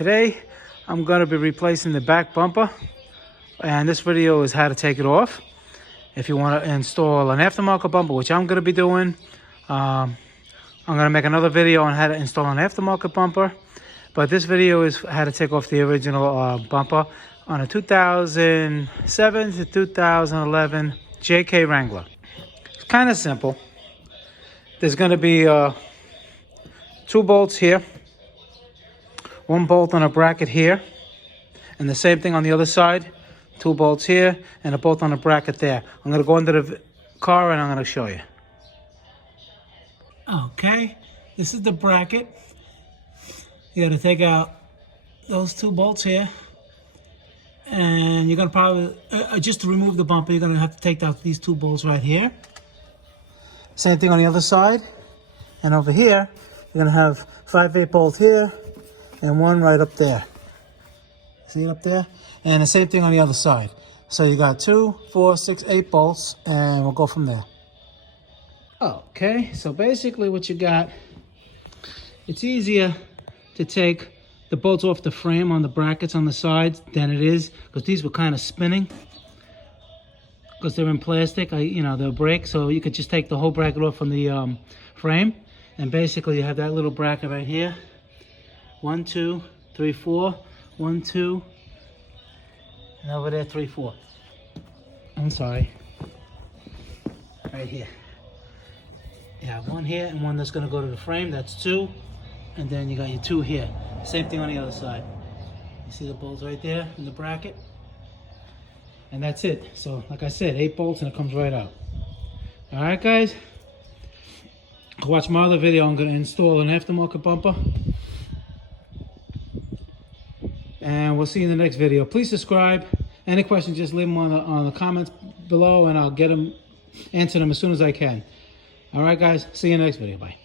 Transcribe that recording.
Today, I'm going to be replacing the back bumper, and this video is how to take it off. If you want to install an aftermarket bumper, which I'm going to be doing, I'm going to make another video on how to install an aftermarket bumper. But this video is how to take off the original bumper on a 2007 to 2011 Jeep Wrangler. It's kind of simple. There's going to be 2 bolts here. 1 bolt on a bracket here, and the same thing on the other side. 2 bolts here, and a bolt on a bracket there. I'm going to go into the car and I'm going to show you. Okay, this is the bracket. You got to take out those 2 bolts here, and you're going to probably, just to remove the bumper, you're going to have to take out these 2 bolts right here. Same thing on the other side, and over here, you're going to have 5/8 bolt here, and 1 right up there. See it up there? And the same thing on the other side. So you got 2, 4, 6, 8 bolts, and we'll go from there. Okay, so basically what you got, it's easier to take the bolts off the frame on the brackets on the sides than it is, because these were kind of spinning. Because they're in plastic, they'll break. So you could just take the whole bracket off from the frame. And basically you have that little bracket right here. 1, 2, 3, 4. 1, 2, and over there 3, 4. I'm sorry. Right here. You have 1 here and 1 that's going to go to the frame. That's 2, and then you got your 2 here. Same thing on the other side. You see the bolts right there in the bracket, and that's it. So, like I said, 8 bolts and it comes right out. All right, guys. Watch my other video. I'm going to install an aftermarket bumper. And we'll see you in the next video. Please subscribe. Any questions, just leave them on the comments below, and I'll answer them as soon as I can. All right, guys. See you in the next video. Bye.